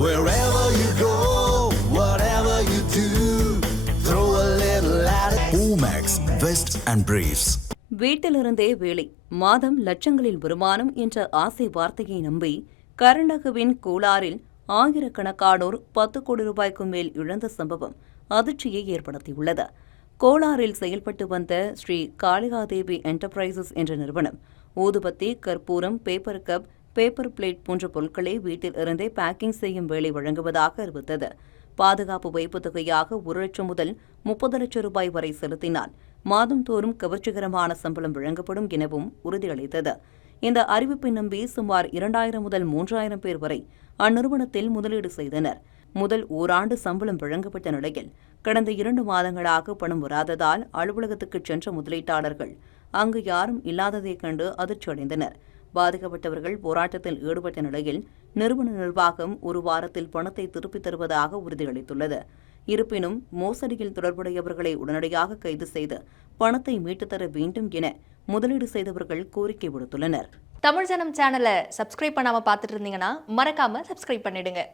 Wherever you go, whatever you do, throw a little at it. Omax, Vest and Briefs. வீட்டிலிருந்தே வேலை, மாதம் லட்சங்களில் வருமானம் என்ற ஆசை வார்த்தையை நம்பி கர்நாடகாவின் கோலாரில் ஆயிரக்கணக்கானோர் 10 கோடி ரூபாய்க்கு மேல் இழந்த சம்பவம் அதிர்ச்சியை ஏற்படுத்தியுள்ளது. கோலாரில் செயல்பட்டு வந்த ஸ்ரீ காளிகாதேவி என்டர்பிரைசஸ் என்ற நிறுவனம் ஊதுபத்தி, கற்பூரம், பேப்பர் கப், பேப்பர் பிளேட் போன்ற பொருட்களை வீட்டில் இருந்தே பேக்கிங் செய்யும் வேலை வழங்குவதாக அறிவித்தது. பாதுகாப்பு வைப்பு தொகையாக 1 லட்சம் முதல் 30 லட்சம் ரூபாய் வரை செலுத்தினால் மாதந்தோறும் கவர்ச்சிகரமான சம்பளம் வழங்கப்படும் எனவும் உறுதியளித்தது. இந்த அறிவிப்பை நம்பி சுமார் 2000 முதல் 3000 பேர் வரை அந்நிறுவனத்தில் முதலீடு செய்தனர். முதல் ஓராண்டு சம்பளம் வழங்கப்பட்ட நிலையில் கடந்த 2 மாதங்களாக பணம் வராததால் அலுவலகத்துக்கு சென்ற முதலீட்டாளர்கள் அங்கு யாரும் இல்லாததைக் கண்டு அதிர்ச்சியடைந்தனர். பாதிக்கப்பட்டவர்கள் போராட்டத்தில் ஈடுபட்ட நிலையில் நிறுவன நிர்வாகம் 1 வாரத்தில் பணத்தை திருப்பித் தருவதாக உறுதியளித்துள்ளது. இருப்பினும் மோசடியில் தொடர்புடையவர்களை உடனடியாக கைது செய்து பணத்தை மீட்டுத் தர வேண்டும் என முதலீடு செய்தவர்கள் கோரிக்கை விடுத்துள்ளனர். தமிழ் ஜனம் சேனலை சப்ஸ்கிரைப் பண்ணாம பார்த்துட்டு இருந்தீங்கன்னா மறக்காம சப்ஸ்கிரைப் பண்ணிடுங்க.